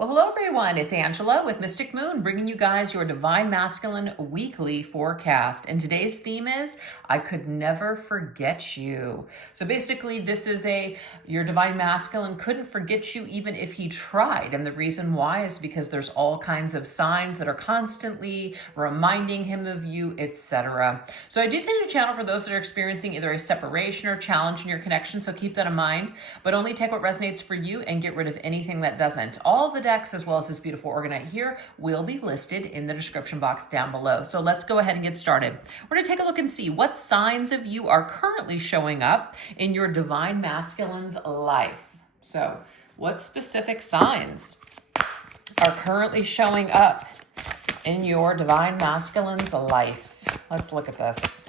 Well, hello everyone. It's Angela with Mystic Moon, bringing you guys your Divine Masculine weekly forecast. And today's theme is I could never forget you. So basically, this is your Divine Masculine couldn't forget you even if he tried. And the reason why is because there's all kinds of signs that are constantly reminding him of you, etc. So I do tend to channel for those that are experiencing either a separation or challenge in your connection. So keep that in mind, but only take what resonates for you and get rid of anything that doesn't. All the decks, as well as this beautiful organite here, will be listed in the description box down below. So let's go ahead and get started. We're going to take a look and see what signs of you are currently showing up in your Divine Masculine's life. So what specific signs are currently showing up in your Divine Masculine's life? Let's look at this.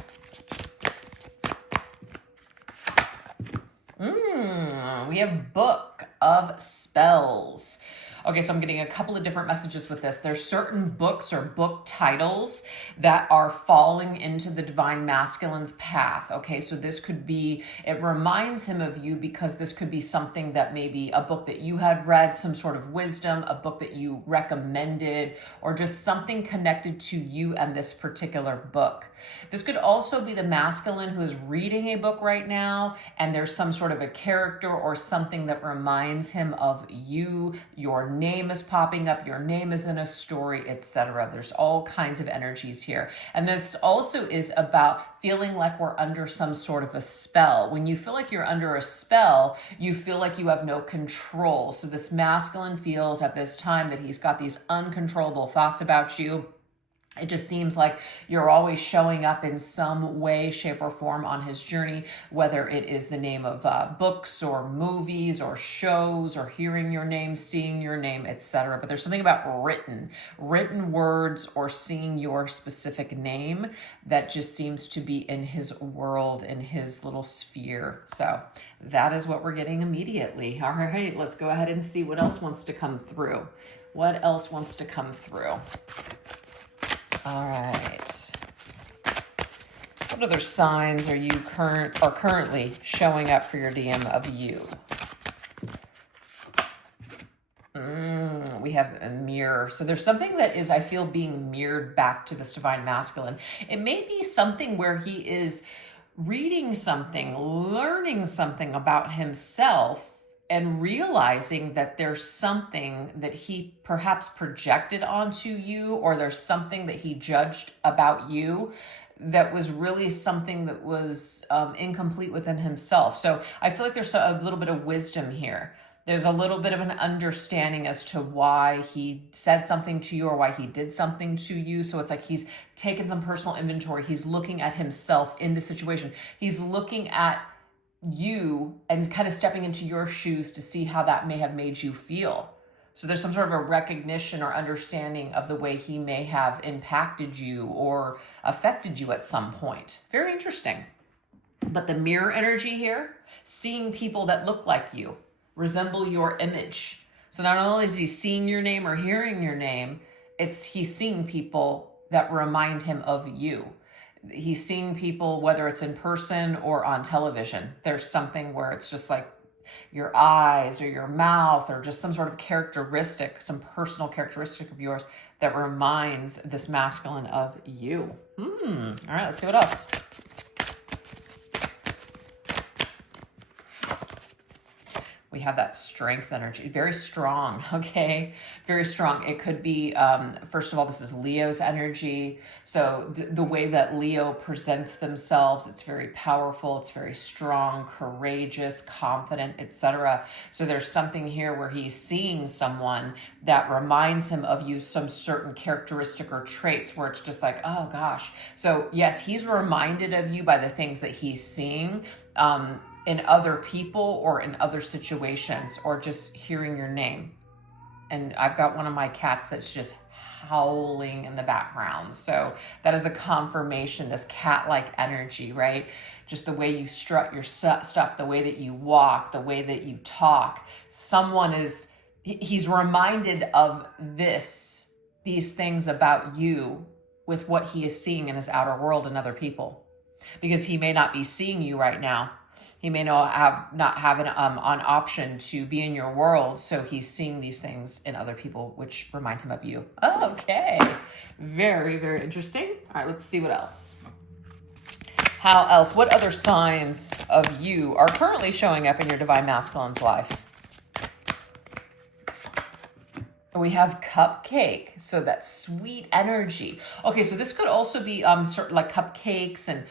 We have Book of Spells. Okay, so I'm getting a couple of different messages with this. There's certain books or book titles that are falling into the Divine Masculine's path. Okay, so this could be, it reminds him of you because this could be something that maybe a book that you had read, some sort of wisdom, a book that you recommended, or just something connected to you and this particular book. This could also be the masculine who is reading a book right now, and there's some sort of a character or something that reminds him of you. Your name is popping up, your name is in a story, etc. There's all kinds of energies here. And this also is about feeling like we're under some sort of a spell. When you feel like you're under a spell, you feel like you have no control. So this masculine feels at this time that he's got these uncontrollable thoughts about you. It just seems like you're always showing up in some way, shape, or form on his journey, whether it is the name of books or movies or shows or hearing your name, seeing your name, etc. But there's something about written words or seeing your specific name that just seems to be in his world, in his little sphere. So that is what we're getting immediately. All right, let's go ahead and see what else wants to come through. What else wants to come through? All right. What other signs are you currently showing up for your DM of you? We have a mirror. So there's something that is, I feel, being mirrored back to this Divine Masculine. It may be something where he is reading something, learning something about himself, and realizing that there's something that he perhaps projected onto you, or there's something that he judged about you that was really something that was incomplete within himself. So I feel like there's a little bit of wisdom here. There's a little bit of an understanding as to why he said something to you or why he did something to you. So it's like he's taken some personal inventory. He's looking at himself in the situation. He's looking at you and kind of stepping into your shoes to see how that may have made you feel. So there's some sort of a recognition or understanding of the way he may have impacted you or affected you at some point. Very interesting. But the mirror energy here, seeing people that look like you, resemble your image. So not only is he seeing your name or hearing your name, he's seeing people that remind him of you. He's seeing people, whether it's in person or on television. There's something where it's just like your eyes or your mouth or just some sort of characteristic, some personal characteristic of yours that reminds this masculine of you. All right, let's see what else. We have that strength energy, very strong, okay? Very strong. It could be, first of all, this is Leo's energy. So the way that Leo presents themselves, it's very powerful, it's very strong, courageous, confident, etc. So there's something here where he's seeing someone that reminds him of you, some certain characteristic or traits where it's just like, oh gosh. So yes, he's reminded of you by the things that he's seeing, in other people or in other situations, or just hearing your name. And I've got one of my cats that's just howling in the background. So that is a confirmation, this cat-like energy, right? Just the way you strut your stuff, the way that you walk, the way that you talk. He's reminded of these things about you with what he is seeing in his outer world and other people. Because he may not be seeing you right now, He may not have an option to be in your world, so he's seeing these things in other people, which remind him of you. Okay, very, very interesting. All right, let's see what else. How else? What other signs of you are currently showing up in your divine masculine's life? We have cupcake, so that sweet energy. Okay, so this could also be sort of like cupcakes and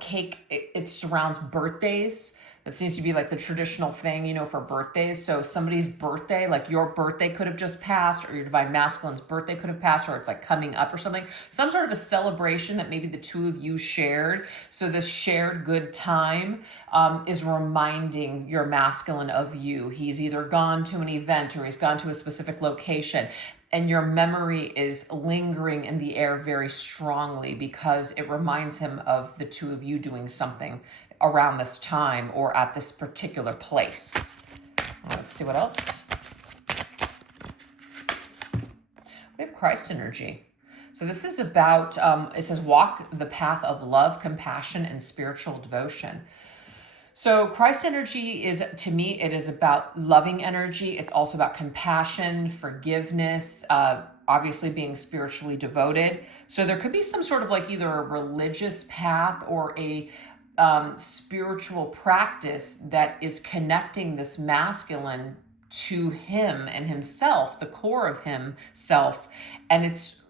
cake. It surrounds birthdays. It seems to be like the traditional thing, for birthdays. So somebody's birthday, like your birthday could have just passed, or your divine masculine's birthday could have passed, or it's like coming up or something. Some sort of a celebration that maybe the two of you shared. So this shared good time is reminding your masculine of you. He's either gone to an event or he's gone to a specific location. And your memory is lingering in the air very strongly because it reminds him of the two of you doing something around this time or at this particular place. Let's see what else. We have Christ energy. So this is about, it says, walk the path of love, compassion, and spiritual devotion. So Christ energy is, to me, it is about loving energy. It's also about compassion, forgiveness, obviously being spiritually devoted. So there could be some sort of like either a religious path or a spiritual practice that is connecting this masculine to him and himself, the core of himself. And it's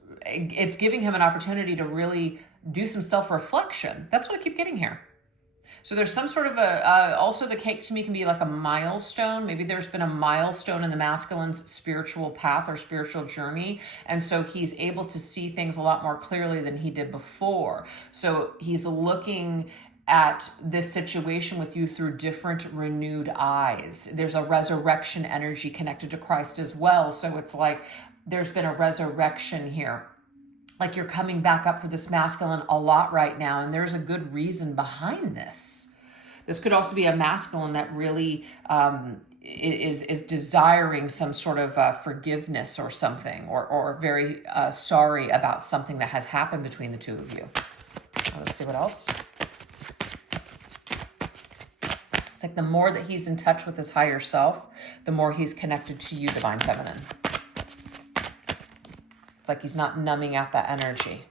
giving him an opportunity to really do some self-reflection. That's what I keep getting here. So there's some sort of also the cake to me can be like a milestone. Maybe there's been a milestone in the masculine's spiritual path or spiritual journey. And so he's able to see things a lot more clearly than he did before. So he's looking at this situation with you through different renewed eyes. There's a resurrection energy connected to Christ as well. So it's like there's been a resurrection here. Like you're coming back up for this masculine a lot right now, and there's a good reason behind this. This could also be a masculine that really is desiring some sort of forgiveness or something, or very sorry about something that has happened between the two of you. Let's see what else. It's like the more that he's in touch with his higher self, the more he's connected to you, divine feminine. It's like he's not numbing out that energy.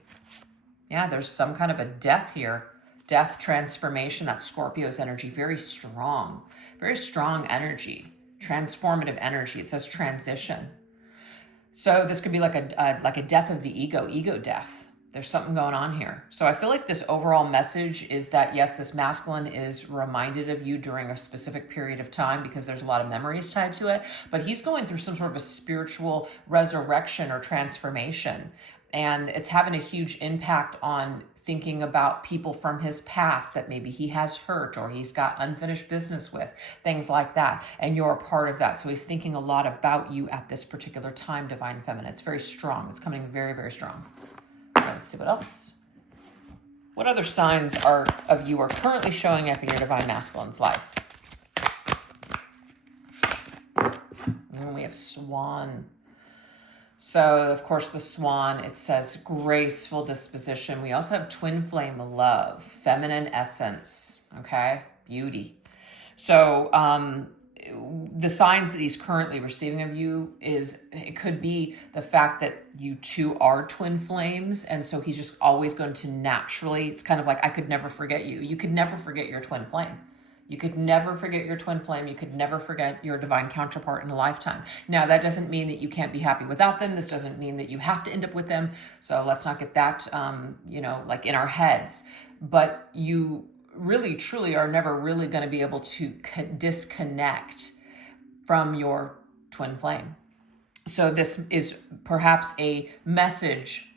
Yeah, there's some kind of a death here. Death, transformation, that's Scorpio's energy. Very strong energy. Transformative energy. It says transition. So this could be like a death of the ego death. There's something going on here. So I feel like this overall message is that, yes, this masculine is reminded of you during a specific period of time because there's a lot of memories tied to it, but he's going through some sort of a spiritual resurrection or transformation. And it's having a huge impact on thinking about people from his past that maybe he has hurt or he's got unfinished business with, things like that. And you're a part of that. So he's thinking a lot about you at this particular time, divine feminine. It's very strong. It's coming very, very strong. Let's see what else. What other signs of you are currently showing up in your divine masculine's life? And we have swan. So, of course, the swan, it says graceful disposition. We also have twin flame love, feminine essence, okay? Beauty. So, the signs that he's currently receiving of you it could be the fact that you two are twin flames. And so he's just always going to naturally, it's kind of like, I could never forget you. You could never forget your twin flame. You could never forget your twin flame. You could never forget your divine counterpart in a lifetime. Now, that doesn't mean that you can't be happy without them. This doesn't mean that you have to end up with them. So let's not get that, like in our heads. But you really, truly are never really going to be able to disconnect from your twin flame. So this is perhaps a message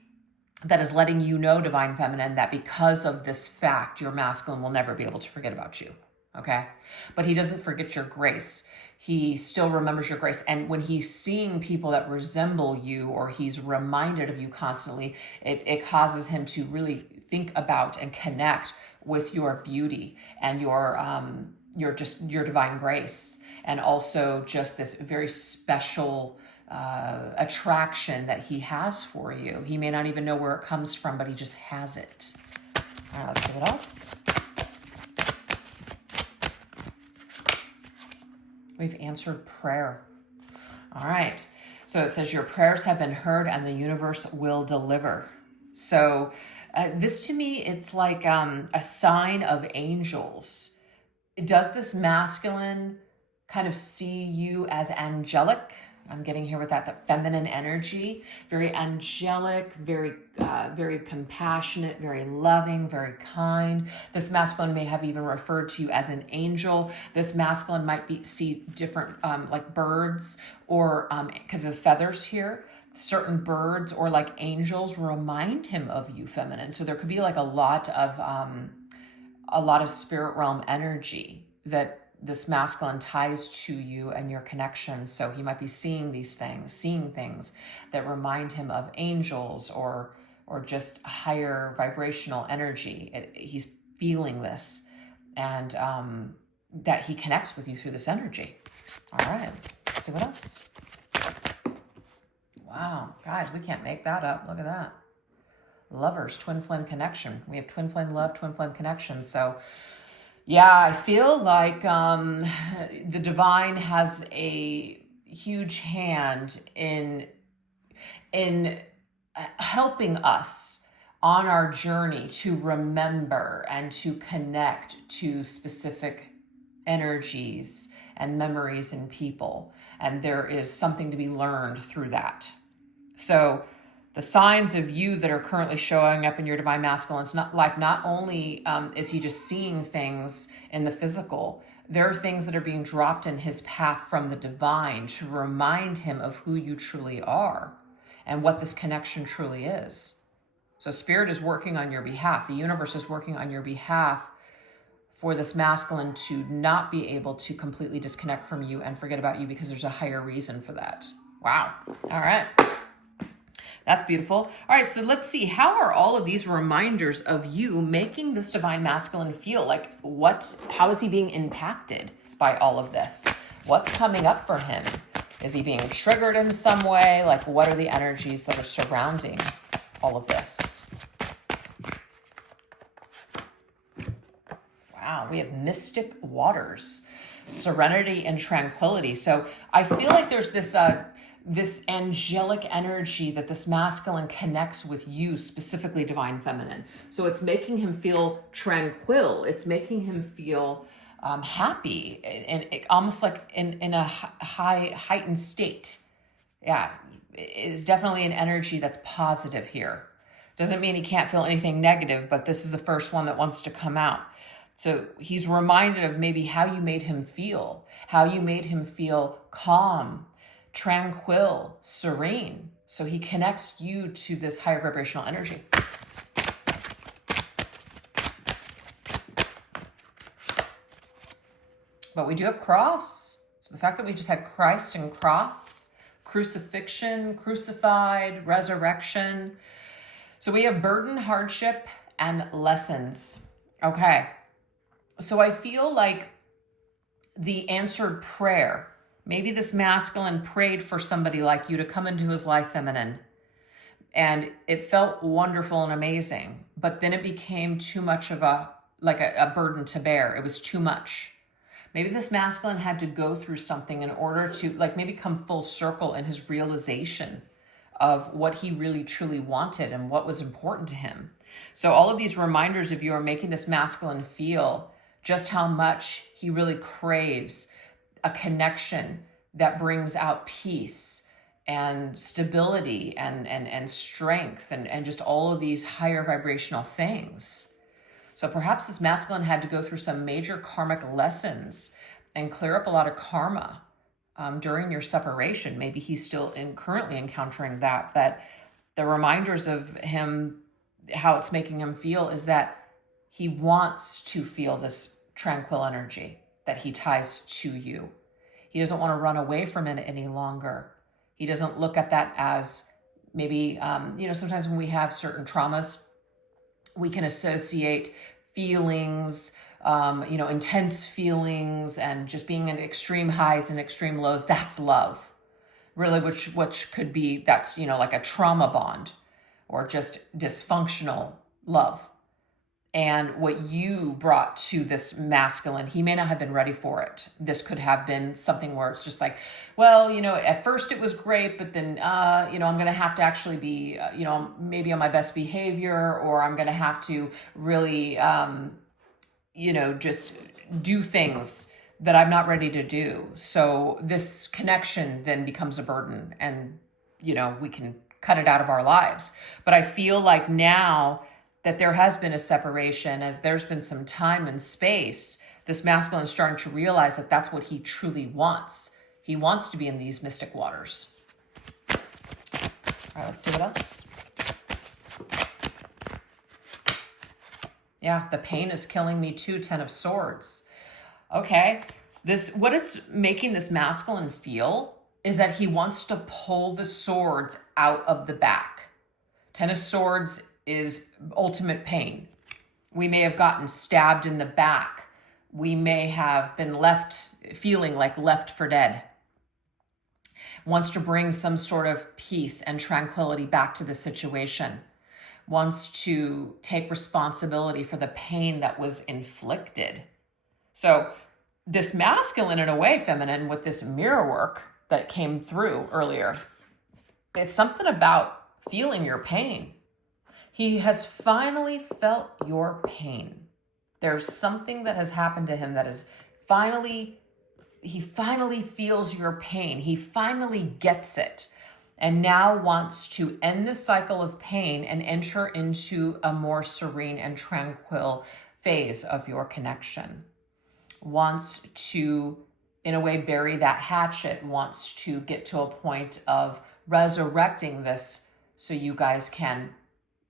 that is letting you know, divine feminine, that because of this fact, your masculine will never be able to forget about you. Okay? But he doesn't forget your grace. He still remembers your grace. And when he's seeing people that resemble you, or he's reminded of you constantly, it causes him to really think about and connect with your beauty and your divine grace, and also just this very special attraction that he has for you. He may not even know where it comes from, but he just has it. Let's see what else. We've answered prayer. All right. So it says your prayers have been heard and the universe will deliver. So this to me, it's like a sign of angels. Does this masculine kind of see you as angelic? I'm getting here with that feminine energy, very angelic, very compassionate, very loving, very kind. This masculine may have even referred to you as an angel. This masculine might see different like birds, or because of the feathers here, certain birds or like angels remind him of you, feminine. So there could be like a lot of spirit realm energy that this masculine ties to you and your connections. So he might be seeing things that remind him of angels or just higher vibrational energy. He's feeling this, and that he connects with you through this energy. All right, let's see what else. Wow, guys, we can't make that up. Look at that. Lovers, twin flame connection. We have twin flame love, twin flame connection. So yeah, I feel like the divine has a huge hand in helping us on our journey to remember and to connect to specific energies and memories and people. And there is something to be learned through that. So the signs of you that are currently showing up in your divine masculine's life, not only is he just seeing things in the physical, there are things that are being dropped in his path from the divine to remind him of who you truly are and what this connection truly is. So spirit is working on your behalf. The universe is working on your behalf for this masculine to not be able to completely disconnect from you and forget about you, because there's a higher reason for that. Wow. All right. That's beautiful. All right, so let's see. How are all of these reminders of you making this divine masculine feel? Like how is he being impacted by all of this? What's coming up for him? Is he being triggered in some way? Like, what are the energies that are surrounding all of this? Wow, we have mystic waters, serenity and tranquility. So I feel like there's this angelic energy that this masculine connects with you, specifically divine feminine. So it's making him feel tranquil. It's making him feel happy, and almost like in a heightened state. Yeah, it is definitely an energy that's positive here. Doesn't mean he can't feel anything negative, but this is the first one that wants to come out. So he's reminded of maybe how you made him feel calm, tranquil, serene. So he connects you to this higher vibrational energy. But we do have cross. So the fact that we just had Christ and cross, crucifixion, crucified, resurrection. So we have burden, hardship, and lessons. Okay. So I feel like the answered prayer, maybe this masculine prayed for somebody like you to come into his life, feminine, and it felt wonderful and amazing, but then it became too much of a burden to bear. It was too much. Maybe this masculine had to go through something in order to maybe come full circle in his realization of what he really truly wanted and what was important to him. So all of these reminders of you are making this masculine feel just how much he really craves a connection that brings out peace and stability and strength and just all of these higher vibrational things. So perhaps this masculine had to go through some major karmic lessons and clear up a lot of karma during your separation. Maybe he's still currently encountering that, but the reminders of him, how it's making him feel, is that he wants to feel this tranquil energy that he ties to you. He doesn't want to run away from it any longer. He doesn't look at that as maybe, sometimes when we have certain traumas, we can associate feelings, intense feelings and just being in extreme highs and extreme lows. That's love, really, which could be, that's, like a trauma bond or just dysfunctional love. and what you brought to this masculine, he may not have been ready for it. This could have been something where it's just like, well, at first it was great, but then, I'm going to have to actually be, maybe on my best behavior, or I'm going to have to really, just do things that I'm not ready to do. So this connection then becomes a burden, and, we can cut it out of our lives. But I feel like now that there has been a separation, as there's been some time and space, this masculine is starting to realize that that's what he truly wants. He wants to be in these mystic waters. All right, let's see what else. Yeah, the pain is killing me too, 10 of Swords. Okay, what it's making this masculine feel is that he wants to pull the swords out of the back. 10 of Swords is ultimate pain. We may have gotten stabbed in the back. We may have been left feeling like left for dead. Wants to bring some sort of peace and tranquility back to the situation. Wants to take responsibility for the pain that was inflicted. So this masculine, in a way, feminine, with this mirror work that came through earlier, it's something about feeling your pain. He has finally felt your pain. There's something that has happened to him that is he finally feels your pain. He finally gets it, and now wants to end the cycle of pain and enter into a more serene and tranquil phase of your connection. Wants to, in a way, bury that hatchet, wants to get to a point of resurrecting this so you guys can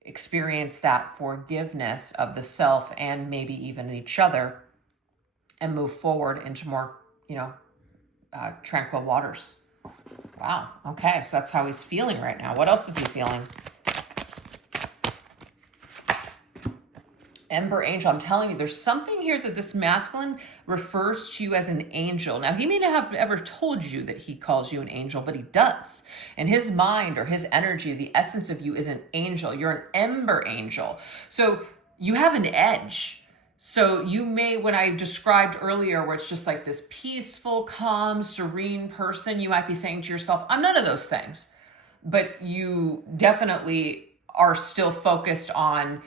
experience that forgiveness of the self and maybe even each other, and move forward into more, tranquil waters. Wow. Okay. So that's how he's feeling right now. What else is he feeling? Ember Angel. I'm telling you, there's something here that this masculine refers to you as an angel. Now, he may not have ever told you that he calls you an angel, but he does. In his mind or his energy, the essence of you is an angel. You're an ember angel. So you have an edge. So you may, when I described earlier, where it's just like this peaceful, calm, serene person, you might be saying to yourself, I'm none of those things. But you definitely are still focused on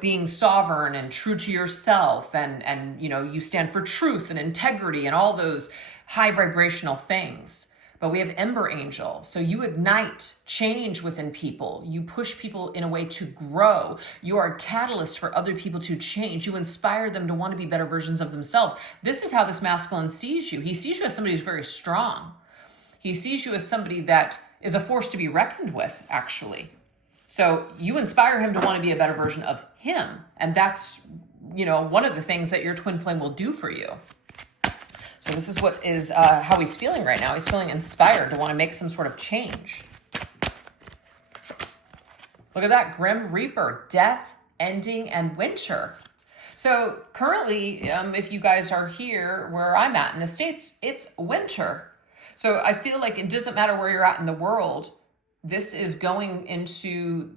being sovereign and true to yourself, and you stand for truth and integrity and all those high vibrational things. But we have Ember Angel. So you ignite change within people. You push people in a way to grow. You are a catalyst for other people to change. You inspire them to want to be better versions of themselves. This is how this masculine sees you. He sees you as somebody who's very strong. He sees you as somebody that is a force to be reckoned with, actually. So you inspire him to want to be a better version of him. And that's, one of the things that your twin flame will do for you. So this is what is how he's feeling right now. He's feeling inspired to want to make some sort of change. Look at that, Grim Reaper, death, ending, and winter. So currently, if you guys are here where I'm at in the States, it's winter. So I feel like it doesn't matter where you're at in the world. This is going into,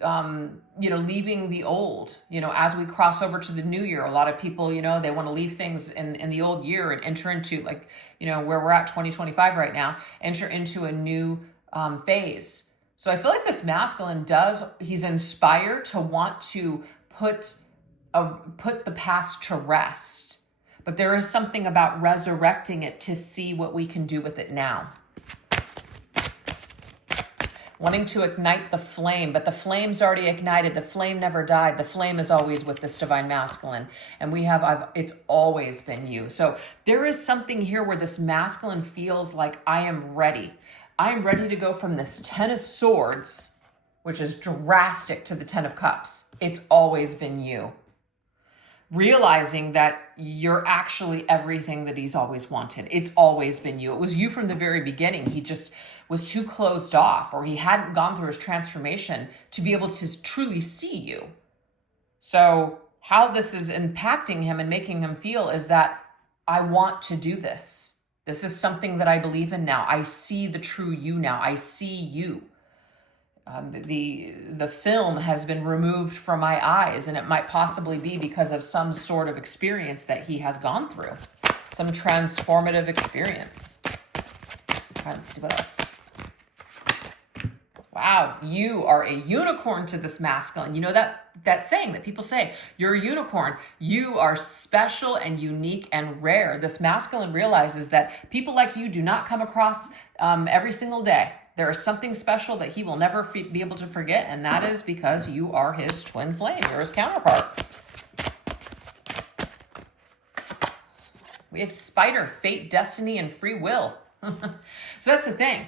leaving the old, as we cross over to the new year. A lot of people, they want to leave things in the old year and enter into where we're at 2025 right now, enter into a new phase. So I feel like this masculine he's inspired to want to put the past to rest. But there is something about resurrecting it to see what we can do with it now. Wanting to ignite the flame, but the flame's already ignited. The flame never died. The flame is always with this divine masculine. And it's always been you. So there is something here where this masculine feels like, I am ready. I am ready to go from this 10 of Swords, which is drastic, to the 10 of Cups. It's always been you. Realizing that you're actually everything that he's always wanted. It's always been you. It was you from the very beginning. He just was too closed off, or he hadn't gone through his transformation to be able to truly see you. So how this is impacting him and making him feel is that I want to do this. This is something that I believe in now. I see the true you now. I see you. the film has been removed from my eyes, and it might possibly be because of some sort of experience that he has gone through, some transformative experience. All right, let's see what else. Wow, you are a unicorn to this masculine. You know that saying that people say, you're a unicorn. You are special and unique and rare. This masculine realizes that people like you do not come across every single day. There is something special that he will never be able to forget, and that is because you are his twin flame. You're his counterpart. We have spider, fate, destiny, and free will. So that's the thing.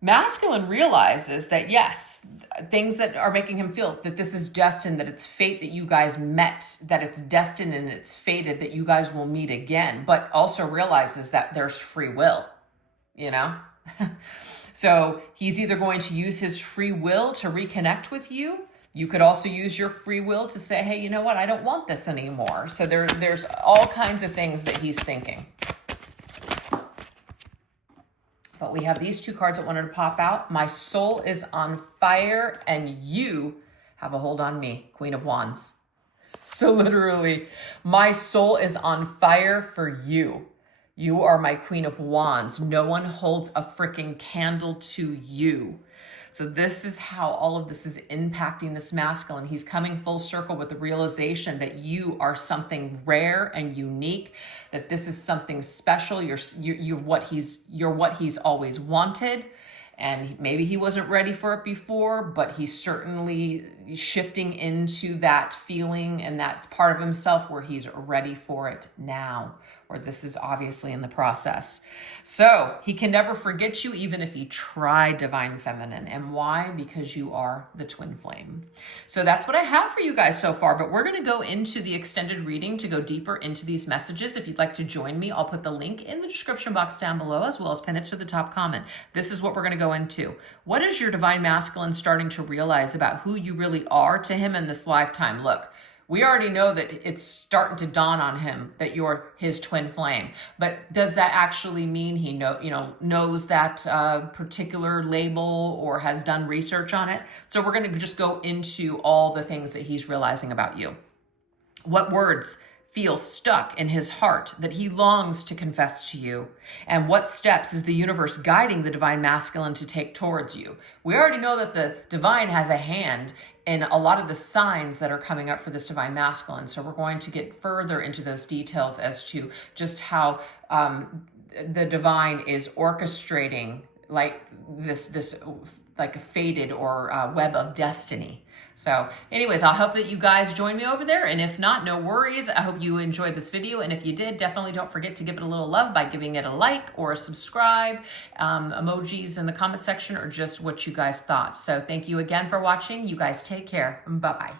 Masculine realizes that, yes, things that are making him feel that this is destined, that it's fate that you guys met, that it's destined and it's fated that you guys will meet again, but also realizes that there's free will, you know? So he's either going to use his free will to reconnect with you. You could also use your free will to say, hey, you know what? I don't want this anymore. So there's all kinds of things that he's thinking. But we have these two cards that wanted to pop out. My soul is on fire and you have a hold on me, Queen of Wands. So literally, my soul is on fire for you. You are my Queen of Wands. No one holds a freaking candle to you. So this is how all of this is impacting this masculine. He's coming full circle with the realization that you are something rare and unique, that this is something special. You're what he's always wanted. And maybe he wasn't ready for it before, but he's certainly shifting into that feeling and that part of himself where he's ready for it now, or this is obviously in the process. So he can never forget you, even if he tried Divine Feminine. And why? Because you are the twin flame. So that's what I have for you guys so far, but we're going to go into the extended reading to go deeper into these messages. If you'd like to join me, I'll put the link in the description box down below, as well as pin it to the top comment. This is what we're going to go into. What is your divine masculine starting to realize about who you really are to him in this lifetime? Look, we already know that it's starting to dawn on him that you're his twin flame. But does that actually mean he knows that particular label or has done research on it? So we're going to just go into all the things that he's realizing about you. What words feel stuck in his heart that he longs to confess to you? And what steps is the universe guiding the divine masculine to take towards you? We already know that the divine has a hand in a lot of the signs that are coming up for this divine masculine. So we're going to get further into those details as to just how the divine is orchestrating like this like a fated or web of destiny. So anyways, I hope that you guys join me over there. And if not, no worries. I hope you enjoyed this video. And if you did, definitely don't forget to give it a little love by giving it a like or a subscribe. Emojis in the comment section or just what you guys thought. So thank you again for watching. You guys take care. Bye-bye.